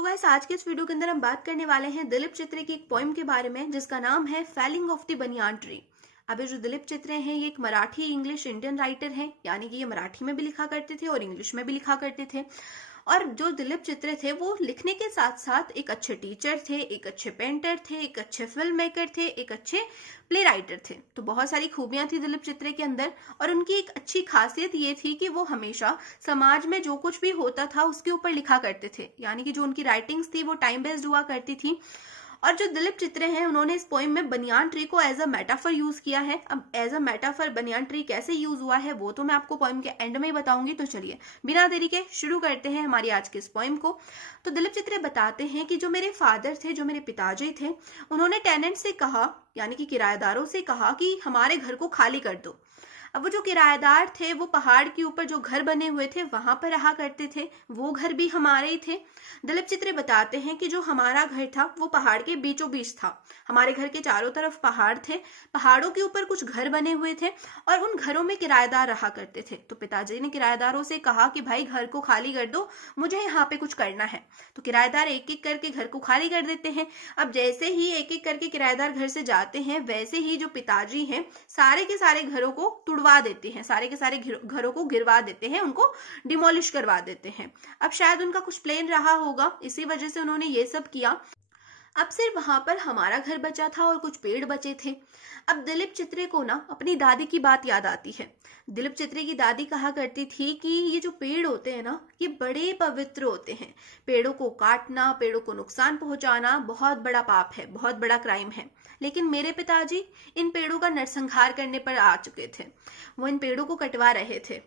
तो गाइस आज के इस वीडियो के अंदर हम बात करने वाले हैं दिलीप चित्रे की एक पोइम के बारे में जिसका नाम है falling of the banyan tree. अब ये जो दिलीप चित्रे हैं ये एक मराठी इंग्लिश इंडियन राइटर हैं, यानी कि ये मराठी में भी लिखा करते थे और इंग्लिश में भी लिखा करते थे। और जो दिलीप चित्रे थे वो लिखने के साथ साथ एक अच्छे टीचर थे, एक अच्छे पेंटर थे, एक अच्छे फिल्म मेकर थे, एक अच्छे प्ले राइटर थे। तो बहुत सारी खूबियां थी दिलीप चित्रे के अंदर। और उनकी एक अच्छी खासियत ये थी कि वो हमेशा समाज में जो कुछ भी होता था उसके ऊपर लिखा करते थे, यानी कि जो उनकी राइटिंग्स थी वो टाइम बेस्ड हुआ करती थी। और जो दिलीप चित्रे हैं उन्होंने इस पोइम में बनियान ट्री को एज अ मेटाफर यूज किया है। अब as a metaphor banyan tree कैसे यूज हुआ है वो तो मैं आपको पोइम के एंड में ही बताऊंगी। तो चलिए बिना देरी के शुरू करते हैं हमारी आज के इस पोइम को। तो दिलीप चित्रे बताते हैं कि जो मेरे फादर थे, जो मेरे पिताजी थे, उन्होंने टेनेंट से कहा, यानी कि किराएदारों से कहा कि हमारे घर को खाली कर दो। अब वो जो किराएदार थे वो पहाड़ के ऊपर जो घर बने हुए थे वहां पर रहा करते थे, वो घर भी हमारे ही थे। दिलीप चित्रे बताते हैं कि जो हमारा घर था वो पहाड़ के बीचों बीच था। हमारे घर के चारों तरफ पहाड़ थे, पहाड़ों के ऊपर कुछ घर बने हुए थे और उन घरों में किराएदार रहा करते थे। तो पिताजी ने किराएदारों से कहा कि भाई घर को खाली कर दो, मुझे यहाँ पे कुछ करना है। तो किराएदार एक एक करके घर को खाली कर देते हैं। अब जैसे ही एक एक करके किराएदार घर से जाते हैं वैसे ही जो पिताजी हैं सारे के सारे घरों को तुड़वा देते हैं, सारे के सारे घरों को गिरवा देते हैं, उनको डिमोलिश करवा देते हैं। अब शायद उनका कुछ प्लान रहा होगा, इसी वजह से उन्होंने ये सब किया। अब सिर्फ वहां पर हमारा घर बचा था और कुछ पेड़ बचे थे। अब दिलीप चित्रे को ना अपनी दादी की बात याद आती है। दिलीप चित्रे की दादी कहा करती थी कि ये जो पेड़ होते हैं ना ये बड़े पवित्र होते हैं। पेड़ों को काटना, पेड़ों को नुकसान पहुंचाना बहुत बड़ा पाप है, बहुत बड़ा क्राइम है। लेकिन मेरे पिताजी इन पेड़ों का नरसंहार करने पर आ चुके थे। वो इन पेड़ों को कटवा रहे थे।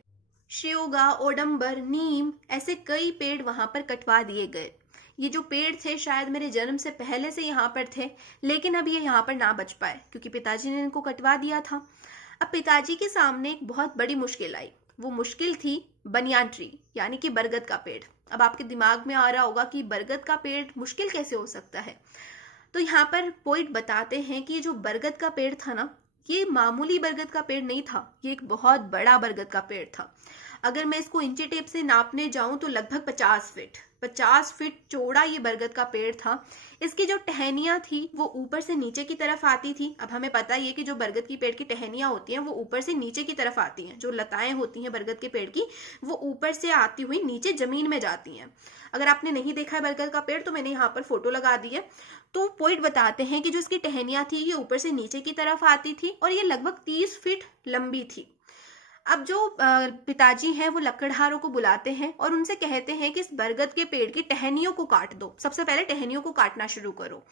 शियोगा, ओडम्बर, नीम, ऐसे कई पेड़ वहां पर कटवा दिए गए। ये जो पेड़ थे शायद मेरे जन्म से पहले से यहाँ पर थे, लेकिन अब ये यहाँ पर ना बच पाए क्योंकि पिताजी ने इनको कटवा दिया था। अब पिताजी के सामने एक बहुत बड़ी मुश्किल आई। वो मुश्किल थी बनियान ट्री, यानी कि बरगद का पेड़। अब आपके दिमाग में आ रहा होगा कि बरगद का पेड़ मुश्किल कैसे हो सकता है। तो यहाँ पर पोइट बताते हैं कि ये जो बरगद का पेड़ था ना ये मामूली बरगद का पेड़ नहीं था, ये एक बहुत बड़ा बरगद का पेड़ था। अगर मैं इसको इंची टेप से नापने जाऊं तो लगभग 50 फीट चौड़ा ये बरगद का पेड़ था। इसकी जो टहनियां थी वो ऊपर से नीचे की तरफ आती थी। अब हमें पता ही है कि जो बरगद की पेड़ की टहनियां होती हैं वो ऊपर से नीचे की तरफ आती हैं। जो लताएं होती हैं बरगद के पेड़ की वो ऊपर से आती हुई नीचे जमीन में जाती हैं। अगर आपने नहीं देखा है बरगद का पेड़ तो मैंने यहाँ पर फोटो लगा दी है। तो पोइट बताते हैं कि जो इसकी टहनियां थी ये ऊपर से नीचे की तरफ आती थी और ये लगभग 30 फीट लंबी थी। अब जो पिताजी हैं वो लकड़हारों को बुलाते हैं और उनसे कहते हैं कि इस बरगद के पेड़ की टहनियों को काट दो, सबसे पहले टहनियों को काटना शुरू करो।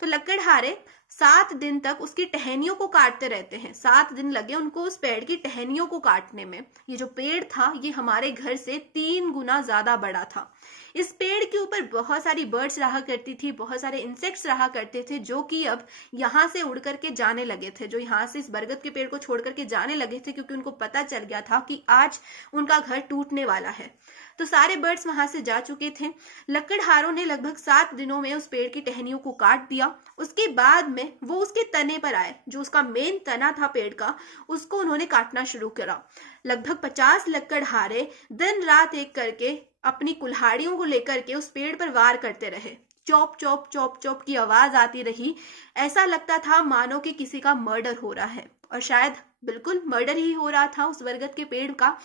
तो लकड़हारे 7 दिन तक उसकी टहनियों को काटते रहते हैं। 7 दिन लगे उनको उस पेड़ की टहनियों को काटने में। ये जो पेड़ था ये हमारे घर से 3 गुना ज्यादा बड़ा था। इस पेड़ के ऊपर बहुत सारी बर्ड्स रहा करती थी, बहुत सारे इंसेक्ट्स रहा करते थे जो कि अब यहाँ से उड़ करके जाने लगे थे, जो यहाँ से इस बरगद के पेड़ को छोड़ करके जाने लगे थे क्योंकि उनको पता चल गया था कि आज उनका घर टूटने वाला है। तो सारे बर्ड्स वहां से जा चुके थे। लकड़हारों ने लगभग 7 दिनों में उस पेड़ की टहनियों को काट दिया। उसके बाद में वो उसके तने पर आए, जो उसका मेन तना था पेड़ का, उसको उन्होंने काटना शुरू करा। लगभग 50 लकड़हारे दिन रात एक करके अपनी कुल्हाड़ियों को लेकर के उस पेड़ पर वार करते रहे। चौप चौप चौप चौप की आवाज आती रही। ऐसा लगता था मानो कि किसी का मर्डर हो रहा है, और शायद बिल्कुल मर्डर ही हो रहा था उस बरगद के पेड़ का।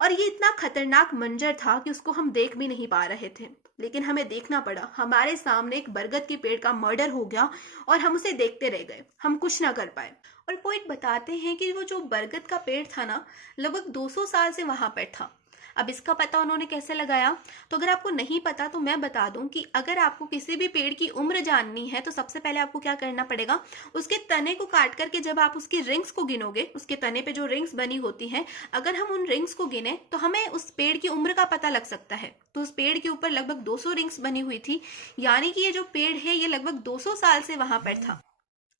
और ये इतना खतरनाक मंजर था कि उसको हम देख भी नहीं पा रहे थे, लेकिन हमें देखना पड़ा। हमारे सामने एक बरगद के पेड़ का मर्डर हो गया और हम उसे देखते रह गए, हम कुछ ना कर पाए। और पोइट बताते हैं कि वो जो बरगद का पेड़ था ना लगभग 200 साल से वहां पर था। अब इसका पता उन्होंने कैसे लगाया? तो अगर आपको नहीं पता तो मैं बता दूं कि अगर आपको किसी भी पेड़ की उम्र जाननी है तो सबसे पहले आपको क्या करना पड़ेगा, उसके तने को काट करके जब आप उसकी रिंग्स को गिनोगे, उसके तने पे जो रिंग्स बनी होती हैं, अगर हम उन रिंग्स को गिने तो हमें उस पेड़ की उम्र का पता लग सकता है। तो उस पेड़ के ऊपर लगभग 200 रिंग्स बनी हुई थी, यानी कि ये जो पेड़ है ये लगभग 200 साल से वहां पर था।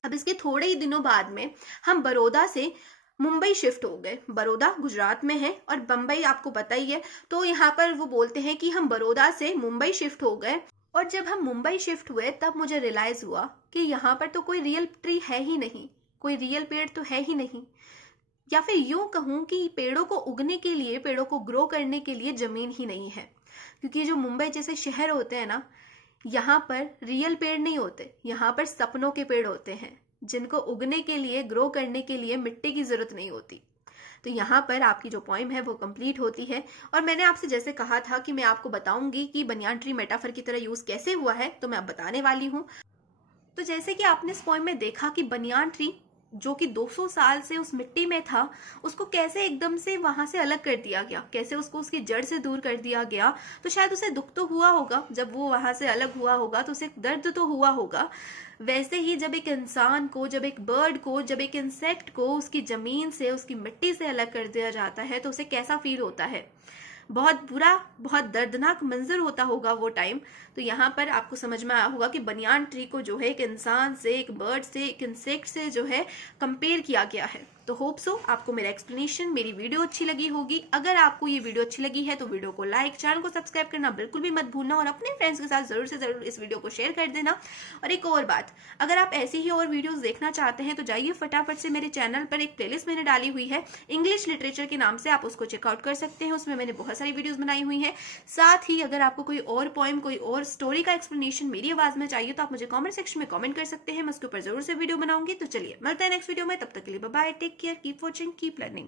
अब इसके थोड़े ही दिनों बाद में हम बड़ौदा से मुंबई शिफ्ट हो गए। बड़ौदा गुजरात में है और बम्बई आपको पता ही है। तो यहाँ पर वो बोलते हैं कि हम बड़ौदा से मुंबई शिफ्ट हो गए। और जब हम मुंबई शिफ्ट हुए तब मुझे रियलाइज हुआ कि यहाँ पर तो कोई रियल ट्री है ही नहीं, कोई रियल पेड़ तो है ही नहीं। या फिर यूं कहूं कि पेड़ों को उगने के लिए, पेड़ों को ग्रो करने के लिए जमीन ही नहीं है। क्योंकि जो मुंबई जैसे शहर होते हैं ना, यहाँ पर रियल पेड़ नहीं होते, यहाँ पर सपनों के पेड़ होते हैं, जिनको उगने के लिए, ग्रो करने के लिए मिट्टी की जरूरत नहीं होती। तो यहाँ पर आपकी जो पोइम है वो कंप्लीट होती है। और मैंने आपसे जैसे कहा था कि मैं आपको बताऊंगी कि बनियान ट्री मेटाफर की तरह यूज कैसे हुआ है, तो मैं अब बताने वाली हूँ। तो जैसे कि आपने इस पोइम में देखा कि बनियान ट्री जो कि 200 साल से उस मिट्टी में था, उसको कैसे एकदम से वहां से अलग कर दिया गया, कैसे उसको उसकी जड़ से दूर कर दिया गया। तो शायद उसे दुख तो हुआ होगा, जब वो वहां से अलग हुआ होगा तो उसे दर्द तो हुआ होगा। वैसे ही जब एक इंसान को, जब एक बर्ड को, जब एक इंसेक्ट को उसकी जमीन से, उसकी मिट्टी से अलग कर दिया जाता है तो उसे कैसा फील होता है। बहुत बुरा, बहुत दर्दनाक मंजर होता होगा वो टाइम। तो यहाँ पर आपको समझ में आया होगा कि बनियान ट्री को जो है एक इंसान से, एक बर्ड से, एक इंसेक्ट से जो है कंपेयर किया गया है। तो होप सो आपको मेरा एक्सप्लेनेशन, मेरी वीडियो अच्छी लगी होगी। अगर आपको ये वीडियो अच्छी लगी है तो वीडियो को लाइक, चैनल को सब्सक्राइब करना बिल्कुल भी मत भूलना और अपने फ्रेंड्स के साथ जरूर से जरूर इस वीडियो को शेयर कर देना। और एक और बात, अगर आप ऐसी ही और वीडियोस देखना चाहते हैं तो जाइए फटाफट से मेरे चैनल पर एक प्लेलिस्ट मैंने डाली हुई है इंग्लिश लिटरेचर के नाम से, आप उसको चेकआउट कर सकते हैं। उसमें मैंने बहुत सारी वीडियोस बनाई हुई हैं। साथ ही अगर आपको कोई और पोएम, कोई और स्टोरी का एक्सप्लेनेशन मेरी आवाज में चाहिए तो आप मुझे कमेंट सेक्शन में कमेंट कर सकते हैं, मैं उसके ऊपर जरूर से वीडियो बनाऊंगी। तो चलिए मिलते हैं नेक्स्ट वीडियो में, तब तक के लिए bye bye, take care, keep watching, keep learning.